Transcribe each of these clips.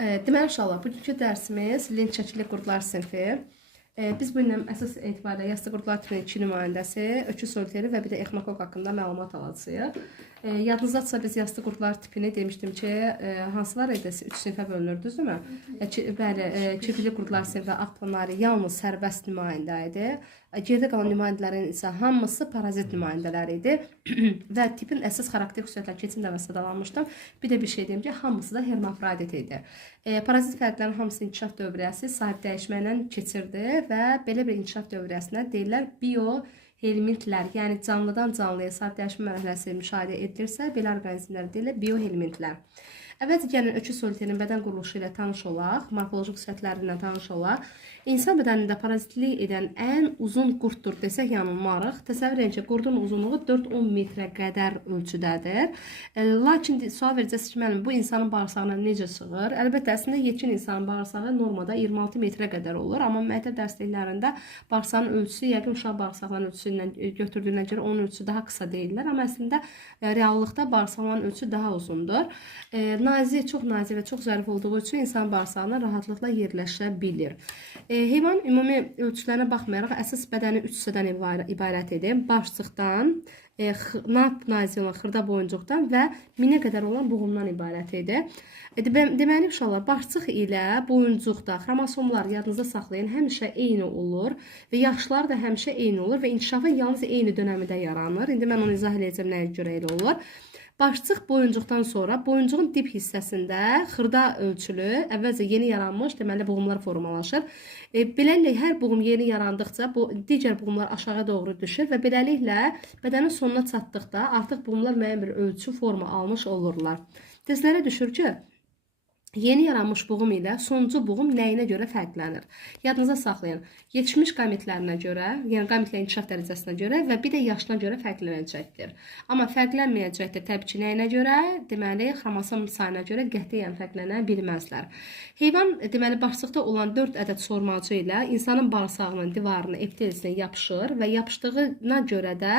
Deməli inşallah bugünkü dərsimiz lent çəkili qurdlar sinfi. Biz bu ilə əsas etibarilə yastı qurdlar tipinin 2 nümayəndəsi, öküz soliteri və bir də exmakok haqqında məlumat alacağıq. Yadınızdadsa biz yastı qurdlar tipini demişdim ki, hansı var idi? 3 sinfə bölünür, düzdürmü? Bəli, kirpili qurdlar sinfi Akpanari yalnız sərbəst nümayəndə idi. Gerdə qalan nümayəndələrin isə hamısı parazit nümayəndələri idi və tipin əsas xarakter xüsusiyyətləri keçən dəfə sadalanmışdım. Bir də bir şey deyim ki, hamısı da hermafrodit idi. Parazit fərdlərin hamısı inkişaf dövriyəsi sahib dəyişməklə keçirdi və belə bir inkişaf dövriyəsinə deyirlər bioelementlər, yəni canlıdan canlıya sahib dəyişmə mərhələsi müşahidə edilirsə, belə orqanizmlər deyilir bioelementlər. Əvvəlcə gəlin öküz soliterinin bədən quruluşu ilə tanış olaq, morfoloji xüsusiyyətlərindən tanış olaq. İnsan bədənində parazitlik edən ən uzun qurddur desək yanılmarıq. Təsəvvür edin ki, qurdun uzunluğu 4-10 metrə qədər ölçüdədir. Lakin sual verəcəksiniz ki, müəllim, bu insanın bağırsağına necə sığır? Əlbəttə, əslində yetkin insanın bağırsağı normada 26 metrə qədər olur. Amma məktəb dərsliklərində bağırsağın ölçüsü, yəqin uşaq bağırsaqların ölçüsü ilə götürdüyünə görə onun ölçüsü daha qısa deyirlər. Amma əslində reallıqda bağırsaqların ölçüsü daha uzundur. Nazik, çox nazik və çox zərif olduğu üçün insan bağırsağına rahatlıqla yerləşə bilir. Heyvan ümumi ölçülərinə baxmayaraq əsas bədəni 3 hissədən ibarət edir. Başçıqdan, nap nazik olan xırda boyuncuqdan və minə qədər olan buğumdan ibarət edir. Deməli, inşallah, başçıq ilə boyuncuqda xromosomlar yadınızda saxlayın, həmişə eyni olur və yaşlar da həmişə eyni olur və inkişafın yalnız eyni dönəmdə yaranır. İndi mən onu izah edəcəm nəyə görə elə olur. Başçıq boyuncuqdan sonra boyuncuğun dip hissəsində xırda ölçülü, əvvəlcə yeni yaranmış, deməli buğumlar formalaşır. Beləliklə, hər buğum yeni yarandıqca digər buğumlar aşağı doğru düşür və beləliklə bədənin sonuna çatdıqda artıq buğumlar müəyyən bir ölçü forma almış olurlar. Tezlərə düşür ki, yeni yaranmış buğum ilə sonuncu buğum nəyinə görə fərqlənir? Yadınıza saxlayın. Yetişmiş qametlərinə görə, yəni qametlərin inkişaf dərəcəsinə görə və bir də yaşına görə fərqlənəcəkdir. Amma fərqlənməyəcəkdir təbii ki, nəyinə görə? Deməli, xromosom sayına görə qətiyyən fərqlənə bilməzlər. Heyvan, deməli, başçıqda olan 4 ədəd sormacı ilə insanın bağırsağının divarına, epitelisinə yapışır və yapışdığına görə də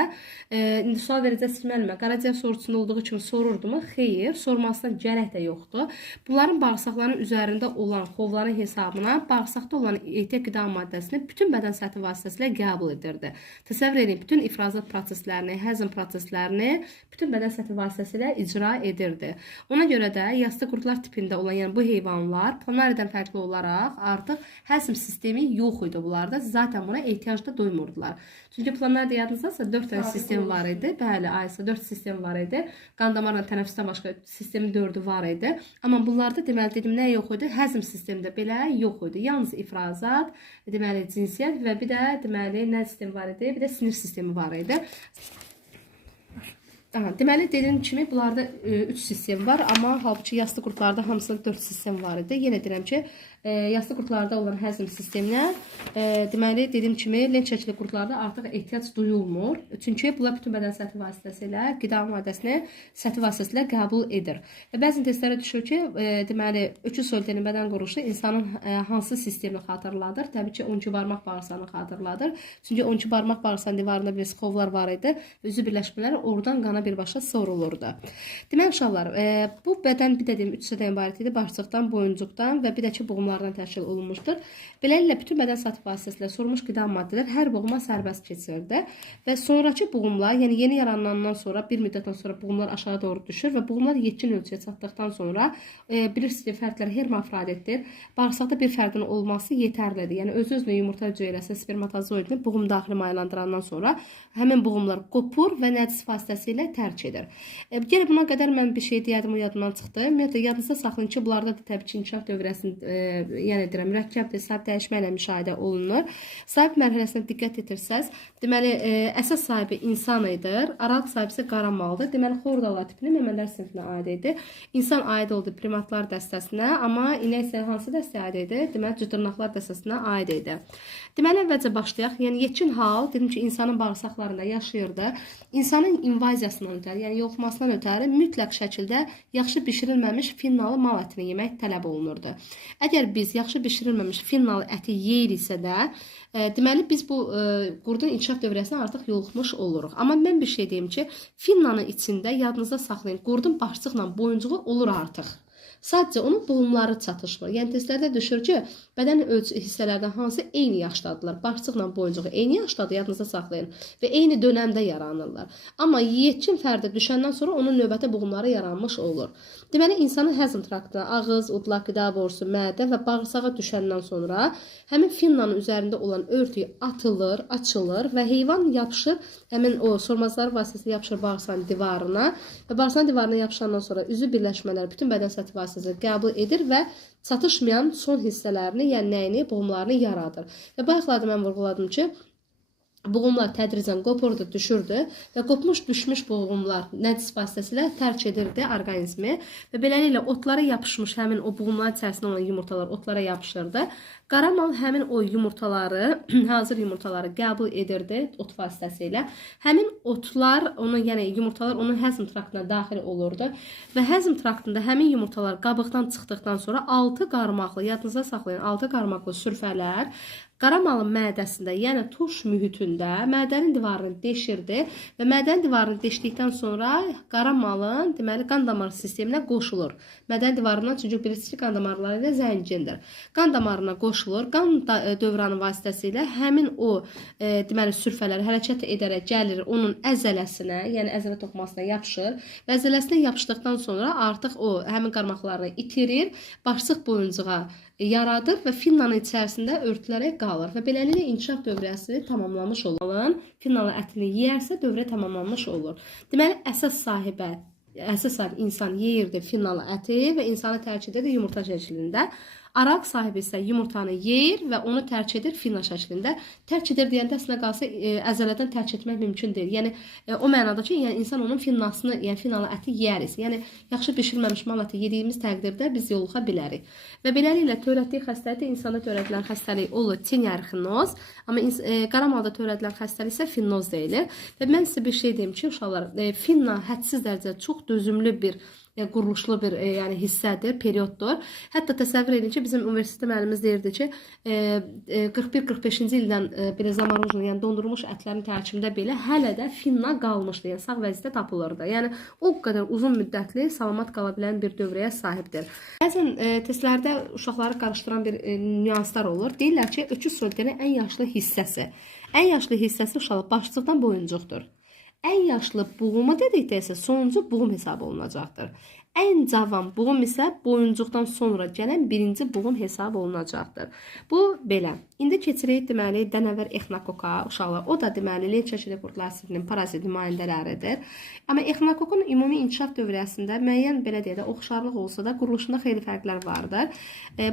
indi sual verəcəksiniz müəllimə, qaraciyər sorucunda olduğu kimi sorurdumu? Xeyr, sormasına gərək də yoxdur. Bunların bağırsaqların üzərində olan xovların hesabına bağırsaqda olan ehtiyat qida maddəsini bütün bədən səthi vasitəsilə qəbul edirdi. Təsəvvür edin, bütün ifrazat proseslərini, həzm proseslərini bütün bədən səthi vasitəsilə icra edirdi. Ona görə də yastı qurdlar tipində olan, yəni bu heyvanlar planaridən fərqli olaraq artıq həzm sistemi yox idi bunlarda. Zaten buna ehtiyacda duymurdular. Çünki planaridə yadınızdadsa 4 dənə sistem var idi. Bəli, ayısı 4 sistem var idi. Qan damarla tənəffüsdən başqa sistemin 4'ü var idi. Amma bunlarda deməli dedim nə yox idi? Həzm sistemində belə yox idi. Yalnız ifrazat, deməli cinsiyyət və bir də deməli nə sistemi var idi? Bir də sinir sistemi var idi. Deməli dediyim kimi bunlarda 3 sistem var, amma halbuki yastı qurdlarda hamısında 4 sistem var idi. Yenə deyirəm ki, yastı qurdlarda olan həzm sisteminə deməli dediyim kimi lent çəkili qurdlarda artıq ehtiyac duyulmur. Çünki bunlar bütün bədən səthi vasitəsilə qida maddəsini səthi vasitəsilə qəbul edir. Və bəzi testlərə düşür ki, deməli öküz soliterinin bədən quruluşu insanın hansı sistemini xatırladır? Təbii ki, 12 barmaq bağırsağını xatırladır. Çünki 12 barmaq bağırsağının divarında bir xovlar var idi. Üzü birləşmələri oradan qana birbaşa sorulurdu. Deməli uşaqlar, bu bədən bir də deyim 3 hissədən ibarət idi. Başçıqdan, boyuncuqdan və bir də ki buğumlardan təşkil olunmuşdur. Beləliklə bütün bədən səthi vasitəsilə sorulmuş qida maddələr hər buğuma sərbəst keçirdi və sonrakı buğumlar, yəni yeni yaranandan sonra bir müddətdən sonra buğumlar aşağı doğru düşür və buğumlar yetkin ölçüyə çatdıqdan sonra bilirsiniz ki, fərdlər hermafroditdir. Bağırsaqda bir fərdin olması yetərlidir. Yəni öz-özünə yumurta cüyələsi spermatozoidini buğum daxili mayalandırandan sonra həmin buğumlar qopur və nəcis vasitəsilə tərk edir. Gələ buna qədər mən bir şey deyədim, o yadımdan çıxdı. Ümumiyyətlə, yadınızda saxlayın ki, bunlarda da təbii ki, inkişaf dövrəsində, yəni deyirəm, mürəkkəbdir, sahib dəyişməklə müşahidə olunur. Sahib mərhələsinə diqqət etirsəz, deməli, əsas sahibi insan edir, aralıq sahibi isə qara maldır. Deməli, xordalar tipini məmələr sinfinə aid edir. İnsan aid oldu primatlar dəstəsinə, amma inək isə hansı dəstəyə aid edir? Deməli, cüdırnaqlar dəstəsinə aid edir. Deməli, əvvəlcə başlayaq. Yəni, yetkin hal, dedim ki, insanın bağırsaqlarında yaşayırdı. İnsanın invaziyasından ötəri, yəni yoluxmasından ötəri mütləq şəkildə yaxşı bişirilməmiş finnalı mal ətini yemək tələb olunurdu. Əgər biz yaxşı bişirilməmiş finnalı əti yeyiriksə də, deməli biz bu qurdun inkişaf dövrəsində artıq yoluxmuş oluruq. Amma mən bir şey deyim ki, finnanın içində yadınızda saxlayın, qurdun başçıqla boyuncuğu olur artıq. Sadəcə onun boğumları çatışmır. Yəni testlərdə düşür ki, bədən hissələrdən hansı eyni yaşdadırlar. Başçıqla boyuncuq eyni yaşdadır, yadınızda saxlayın və eyni dönəmdə yaranırlar. Amma yetkin fərdə düşəndən sonra onun növbəti boğumları yaranmış olur. Deməli, insanın həzm traktına ağız, udlaq, qida borusu, mədə və bağırsağa düşəndən sonra həmin finnanın üzərində olan örtüyü atılır, açılır və heyvan yapışır, həmin o sormazları vasitəsilə yapışır bağırsağın divarına və bağırsağın divarına yapışandan sonra üzü birləşmələri bütün bədən səthi vasitəsilə qəbul edir və çatışmayan son hissələrini, yəni nəyini, boğumlarını yaradır. Və bayaqlarda mən vurğuladım ki, boğumlar tədricən qopurdu, düşürdü və qopmuş, düşmüş boğumlar nəcis vasitəsilə tərk edirdi orqanizmi və beləliklə otlara yapışmış həmin o boğumlar içərisində olan yumurtalar otlara yapışırdı. Qara mal həmin o yumurtaları, hazır yumurtaları qəbul edirdi ot vasitəsilə. Həmin otlar, yəni yumurtalar onun həzm traktına daxil olurdu və həzm traktında həmin yumurtalar qabıqdan çıxdıqdan sonra 6 qarmaqlı, yadınızda saxlayın, 6 qarmaqlı sürfələr qara malın mədəsində, yəni tuş mühitində mədənin divarını deşirdi və mədənin divarını deşdikdən sonra qara malın, deməli, qan damarı sisteminə qoşulur. Mədənin divarından çünki birisi qan damarları ilə zəngindir. Qan damarına qoşulur, qan dövranı vasitəsilə həmin o, deməli, sürfələr hərəkət edərək gəlir onun əzələsinə, yəni əzələ toxumasına yapışır və əzələsinə yapışdıqdan sonra artıq o həmin qarmaqlarını itirir, başçıq boyuncuğa yaradır və finnanın içərisində örtülərək qalır və beləliklə inkişaf dövrəsi tamamlanmış olur. Finnanın ətini yeyərsə dövrə tamamlanmış olur. Deməli, əsas sahibi insan yeyirdi finnalı əti və insanı tərk edirdi yumurta şəklində. Araq sahibi isə yumurtanı yeyir və onu tərk edir finna şəklində. Tərk edir deyəndə əslində qalsa əzələdən tərk etmək mümkün deyil. Yəni o mənada ki, yəni insan onun finnasını, yəni finnalı əti yeyəriz. Yəni yaxşı bişirilməmiş mal əti yediyimiz təqdirdə biz yoluxa bilərik. Və beləliklə törətdiyi xəstəlik də insanda törədilən xəstəlik olur tinyarxinoz, amma qara malda törədilən xəstəlik isə finnoz deyilir. Və mən sizə bir şey deyim ki, uşaqlar, finna hədsiz dərəcədə çox dözümlü bir quruluşlu bir yəni hissədir, perioddur. Hətta təsəvvür edin ki, bizim universitetdə müəllimimiz deyirdi ki, 41-45-ci ildən belə zamarujlu, yəni dondurulmuş ətlərin tərkibində belə hələ də finna qalmışdı, yəni sağ vəziyyətdə tapılırdı. Yəni o qədər uzun müddətli salamat qala bilən bir dövrəyə sahibdir. Bəzən testlərdə uşaqları qarışdıran bir nüanslar olur. Deyirlər ki, öküz soliterinin ən yaşlı hissəsi. Ən yaşlı hissəsi uşaqlar başçıqdan boyuncuqdur. Ən yaşlı buğumu dedikdə isə sonuncu buğum hesab olunacaqdır. Ən cavan buğum isə boyuncuqdan sonra gələn birinci buğum hesab olunacaqdır. Bu belə. İndi keçirik deməli dənəvər exnakoka uşaqlar. O da deməli lenç çəkili qurtlar sinfinin parazit nümayəndələridir. Amma exnakokun ümumi inkişaf dövrəsində müəyyən belə deyə də oxşarlıq olsa da quruluşunda xeyli fərqlər vardır.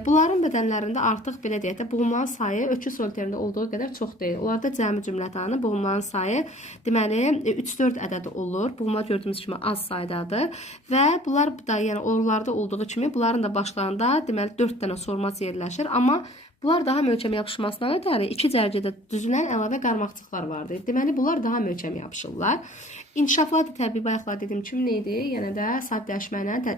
Bunların bədənlərində artıq belə deyə də buğumların sayı öküz soliterində olduğu qədər çox deyil. Onlarda cəmi cümlətanı buğumların sayı deməli 3-4 ədədi olur. Buğumlar gördüyümüz kimi az saydadır və bunlar da yəni orularda olduğu kimi bunların da başlarında deməli 4 dənə sormaz yerləşir, amma bunlar daha möhkəm yapışmasına ötəri 2 cərgədə düzülən əlavə qarmaqcıqlar vardır. Deməli bunlar daha möhkəm yapışırlar. İnkişaflar da təbii bayaqlar dediyim kimi nə idi? Yəni də sabitləşməklə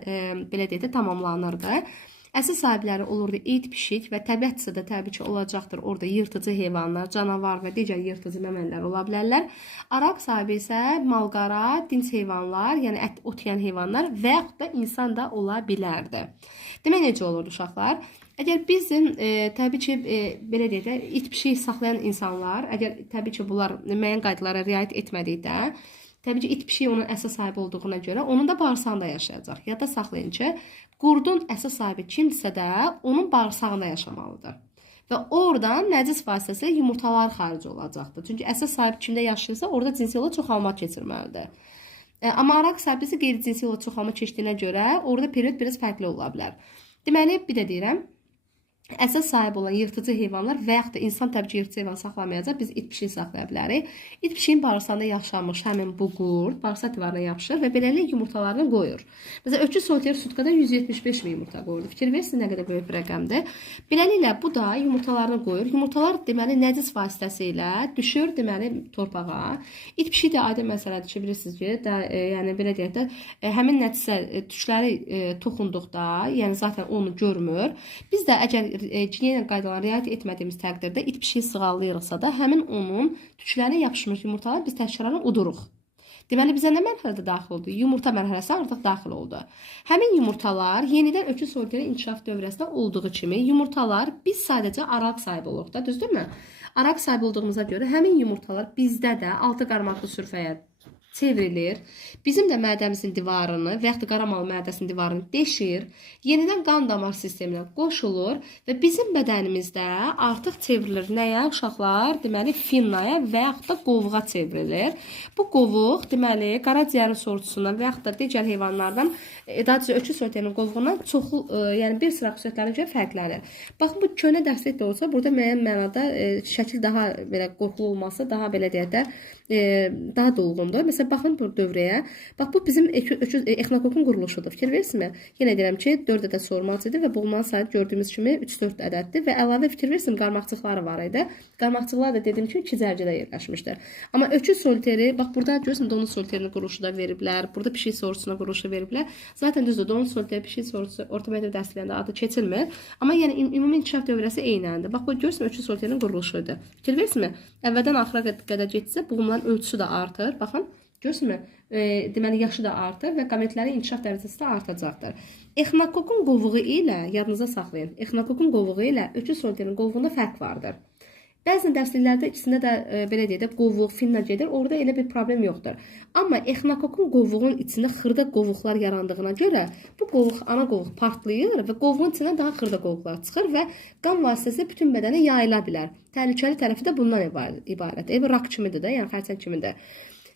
belə deyə də tamamlanırdı. Əsl sahibləri olurdu it, pişik və təbiətçisi də təbii ki olacaqdır. Orada yırtıcı heyvanlar, canavar və digər yırtıcı məməlilər ola bilərlər. Araq sahibi isə malqara, dinc heyvanlar, yəni ət ot yeyən heyvanlar və yaxud da insan da ola bilərdi. Demək necə olurdu uşaqlar? Əgər bizim təbii ki belə deyək də it, pişik saxlayan insanlar, əgər təbii ki bunlar müəyyən qaydalara riayət etmədikdə, təbii ki it, pişik onun əsas sahibi olduğuna görə onun da bağırsağında yaşayacaq. Ya da saxlayın ki qurdun əsas sahibi kimdirsə də onun bağırsağında yaşamalıdır. Və oradan nəcis vasitəsilə yumurtalar xaric olacaqdır. Çünki əsas sahibi kimdə yaşayırsa orada cinsi yola çoxalma keçirməlidir. Amma araq sahibi isə qeyri-cinsi yola çoxalma keçdiyinə görə orada period biraz fərqli ola bilər. Deməli, bir də deyirəm, əsas sahibi olan yırtıcı heyvanlar və yaxud da insan təbii ki yırtıcı heyvan saxlamayacaq, biz it pişiyi saxlaya bilərik. İt pişiyin bağırsağında yaşamış həmin bu qurd bağırsaq divarına yapışır və beləliklə yumurtalarını qoyur. Məsələn, öküz soliteri sutkada 175 min yumurta qoyurdu. Fikir verirsiniz nə qədər böyük bir rəqəmdir. Beləliklə bu da yumurtalarını qoyur. Yumurtalar deməli nəcis vasitəsilə düşür deməli torpağa. İt pişiyi də aydın məsələdir ki, bilirsiniz ki, yəni belə deyək də həmin nəcisə tükləri toxunduqda, yəni zaten onu görmür. Biz də əgər gigiyena qaydalarına riayət etmədiyimiz təqdirdə it pişiyi sığallayırıqsa da həmin onun tüklərinə yapışmış yumurtaları biz təşkillərini uduruq. Deməli bizə nə mərhələdə daxil oldu? Yumurta mərhələsi artıq daxil oldu. Həmin yumurtalar yenidən öküz soliteri inkişaf dövrəsində olduğu kimi yumurtalar biz sadəcə araq sahibi oluruq da, düzdürmü? Araq sahibi olduğumuza görə həmin yumurtalar bizdə də altı qarmaqlı sürfəyə çevrilir. Bizim də mədəmizin divarını və yaxud da qaramalı mədəsinin divarını deşir. Yenidən qan damar sisteminə qoşulur və bizim bədənimizdə artıq çevrilir nəyə uşaqlar? Deməli finnaya və yaxud da qovuğa çevrilir. Bu qovuq deməli qaraciyərin sortusundan və yaxud da digər heyvanlardan, daha doğrusu öküz soliterinin qovuğundan çoxlu, yəni bir sıra xüsusiyyətlərinə görə fərqlənir. Baxın bu köhnə dərslik də olsa, burada müəyyən mənada şəkil daha belə qorxulu olması, daha belə deyək də daha dolğundur. Məsələn, baxın bu dövrəyə. Bax, bu bizim exnokokun quruluşudur. Fikir verirsinizmi? Yenə deyirəm ki, 4 ədəd sormacıdır və bunların sayı gördüyümüz kimi 3-4 ədəddir və əlavə fikir verirsin, qarmaqcıqları var idi. Qarmaqcıqlar da dediyim kimi 2 cərgədə yerləşmişdir. Amma öküz soliteri, bax burada görürsün, donuz soliterinin quruluşu da veriblər. Burada pişik sorusuna quruluşu veriblər. Zaten düzdür, donuz soliteri, pişik sorusu orta məktəb dərslərində adı keçilmir. Amma yəni ümumi inkişaf dövrəsi eynəndir. Bax, bu görürsün, öküz soliterinin quruluşuydu. Fikir verirsinizmi? Əvvəldən axıra qədər getsə, bunların ölçüsü də artır. Baxın, görürsünüzmü? Deməli, yaşı da artır və qametlərin inkişaf dərəcəsi də artacaqdır. Exnokokun qovuğu ilə, yadınıza saxlayın, exnokokun qovuğu ilə öküz soliterinin qovuğunda fərq vardır. Bəzi dərsliklərdə ikisində də belə deyək də qovuq, finna gedir. Orada elə bir problem yoxdur. Amma exnokokun qovuğun içində xırda qovuqlar yarandığına görə bu qovuq, ana qovuq partlayır və qovuğun içindən daha xırda qovuqlar çıxır və qan vasitəsilə bütün bədənə yayıla bilər. Təhlükəli tərəfi də bundan ibarət. Rak kimidir də, yəni xərçəng kimidir.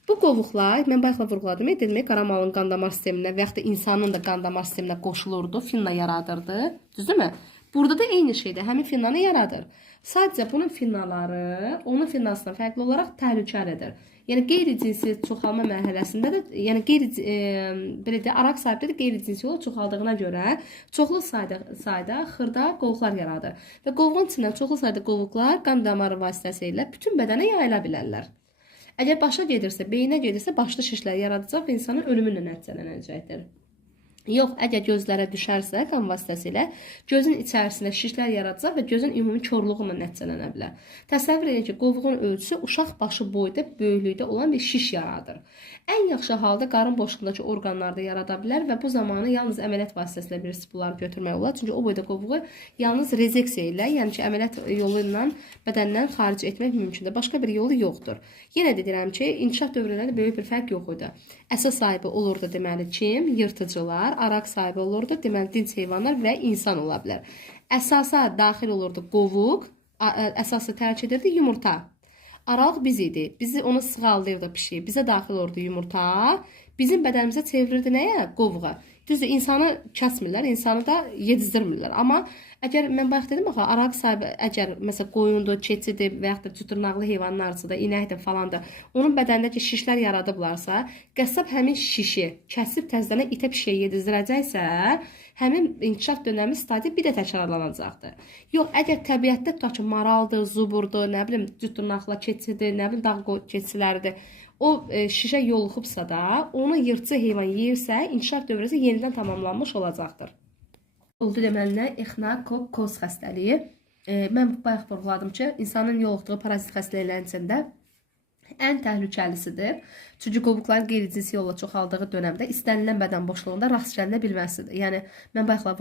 Bu qovuqlar, mən bayaqla vurğuladım, demək qaramalın qan damar sisteminə və yaxud da insanın da qan damar sisteminə qoşulurdu, finna yaradırdı. Düzdürmü? Burada da eyni şeydir, həmin finnanı yaradır. Sadəcə bunun finnaları onun finnasından fərqli olaraq təhlükəlidir. Yəni qeyri-cinsi çoxalma mərhələsində də, yəni belə də araq sahibdə də qeyri-cinsi olaraq çoxaldığına görə çoxlu sayda xırda qovuqlar yaradır. Və qovuğun içindən çoxlu sayda qovuqlar qan damarı vasitəsilə bütün bədənə yayıla bilərlər. Əgər başa gedirsə, beyinə gedirsə, başlı şişlər yaradacaq və insanın ölümünlə nəticələnəcəkdir. Yox, əgər gözlərə düşərsə qan vasitəsilə gözün içərisində şişlər yaradacaq və gözün ümumi korluğu ilə nəticələnə bilər. Təsəvvür edin ki, qovuğun ölçüsü uşaq başı boyda, böyüklükdə olan bir şiş yaradır. Ən yaxşı halda qarın boşluğundakı orqanlarda yarada bilər və bu zamanı yalnız əməliyyat vasitəsilə bir bunları götürmək olar. Çünki o boyda qovuğu yalnız rezeksiya ilə, yəni ki, əməliyyat yolu ilə bədəndən xaric etmək mümkündür. Başqa bir yolu yoxdur. Yenə də deyirəm ki, inkişaf dövrlərində böyük bir fərq yox idi. Əsas sahibi olurdu deməli kim? Yırtıcılar, araq sahibi olurdu, deməli dinc heyvanlar və insan ola bilər. Əsasa daxil olurdu qovuq, əsası tərk edirdi yumurta. Araq biz idi. Bizi onu sığaldırdı pişik. Bizə daxil olurdu yumurta. Bizim bədənimizə çevirirdi nəyə? Qovuğa. Düzdür, insanı kəsmirlər, insanı da yedizdirmirlər. Amma əgər mən bayaq dedim axı, araq sahibi əgər məsələn qoyundur, keçidir və yaxud da cütürnaqlı heyvanlarsa da, inəkdir falan da, onun bədənindəki şişlər yaradıblarsa, qəssab həmin şişi kəsib təzədən itə pişiyə yedizdirəcəksə, həmin inkişaf dönəmi stadiya bir də təkrarlanacaqdır. Yox, əgər təbiətdə tutaq ki, maraldır, zuburdur, nə bilim, cütürnaqla keçidir, nə bilim, dağ keçiləridir, o şişə yoluxubsa da, onu yırtıcı heyvan yeyirsə, inkişaf dövrəsi yenidən tamamlanmış olacaqdır. Oldu deməli, exnokokoz xəstəliyi. Mən bayaq vurğuladım ki, insanın yoluxduğu parazit xəstəliklərin içində ən təhlükəlisidir. Çünki qovuqların qeyri-cinsi yolla çoxaldığı dönəmdə istənilən bədən boşluğunda rast gəlinə bilməsidir. Yəni, mən bayaqla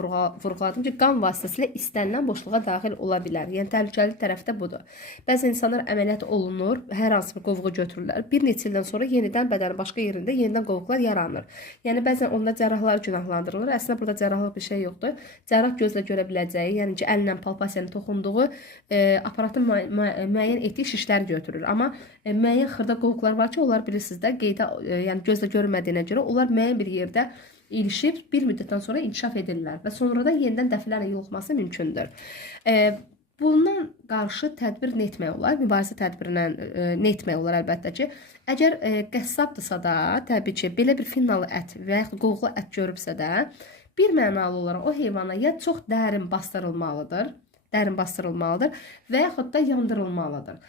vurğuladım ki, qan vasitəsilə istənilən boşluğa daxil ola bilər. Yəni, təhlükəli tərəf də budur. Bəzi insanlar əməliyyat olunur, hər hansı bir qovuğu götürürlər. Bir neçə ildən sonra yenidən bədənin başqa yerində yenidən qovuqlar yaranır. Yəni, bəzən onda cərrahlar günahlandırılır. Əslində, burada cərrahlıq bir şey yoxdur. Cərrah gözlə görə biləcəyi, yəni ki, əllə palpasiyanın toxunduğu aparatın müəyyən etdiyi şişlər götürür. Amma müəyyən xırda qovuqlar var ki, onlar bilirsiniz də, qeydə, yəni gözlə görmədiyinə görə onlar müəyyən bir yerdə ilişib bir müddətdən sonra inkişaf edirlər və sonradan yenidən dəfələrlə yoluxması mümkündür. Bundan qarşı tədbir nə etmək olar? Mübarizə tədbirindən nə etmək olar əlbəttə ki, əgər qəssabdırsa da, təbii ki, belə bir finnalı ət və yaxud qovuqlu ət görübsə də, bir mənalı olaraq o heyvana ya çox dərin bastırılmalıdır, dərin bastırılmalıdır və yaxud da yandırılmalıdır.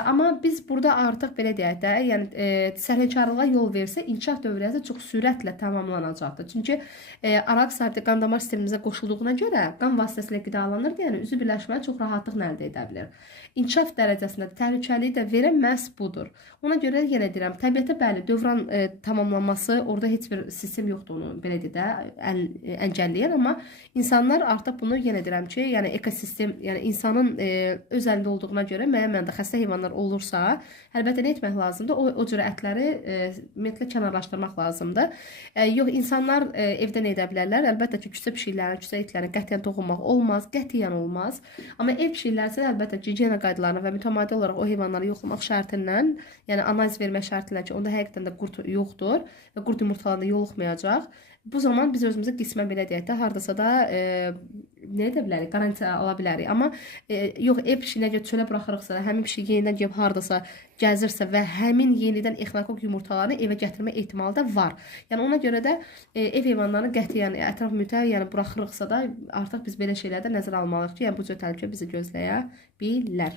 Amma biz burada artıq belə deyək də, yəni sərhəngkarlığa yol versə, inkişaf dövrəsi çox sürətlə tamamlanacaqdır. Çünki araq sabiti qan damar sistemimizə qoşulduğuna görə qan vasitəsilə qidalanır, yəni üzü birləşməni çox rahatlıqla əldə edə bilir. İnkişaf dərəcəsində təhlükəliyi də verən məhz budur. Ona görə yenə deyirəm, təbiətə bəli, dövran tamamlanması, orada heç bir sistem yoxdur onu belə deyə də əngəlləyən, amma insanlar artıq bunu yenə deyirəm ki, yəni ekosistem, yəni insanın öz əlində olduğuna görə müəyyən mənada xəstə heyvanlar olursa, əlbəttə nə etmək lazımdır? O cür ətləri ümumiyyətlə kənarlaşdırmaq lazımdır. Yox, insanlar evdə nə edə bilərlər? Əlbəttə ki, küçə pişiklərini, küçə itlərini qətiyyən toxunmaq olmaz, qətiyyən olmaz. Amma ev pişiklərsə əlbəttə ki, gigiyena qaydalarına və mütəmadi olaraq o heyvanları yoxlamaq şərtilə, yəni analiz vermək şərtilə ki, onda həqiqətən də qurd yoxdur və qurd yumurtalarında yoluxmayacaq. Bu zaman biz özümüzə qismən belə deyək də, hardasa da nə edə bilərik, qarantiya ala bilərik. Amma yox, ev pişiyinə görə çölə buraxırıqsa, həmin pişik yenidən gəlib hardasa gəzirsə və həmin yenidən exnakok yumurtalarını evə gətirmə ehtimalı da var. Yəni ona görə də ev heyvanlarını qətiyyən ətraf mühitə yəni buraxırıqsa da artıq biz belə şeylərdə nəzərə almalıyıq ki, yəni bu cür təhlükə bizi gözləyə bilər.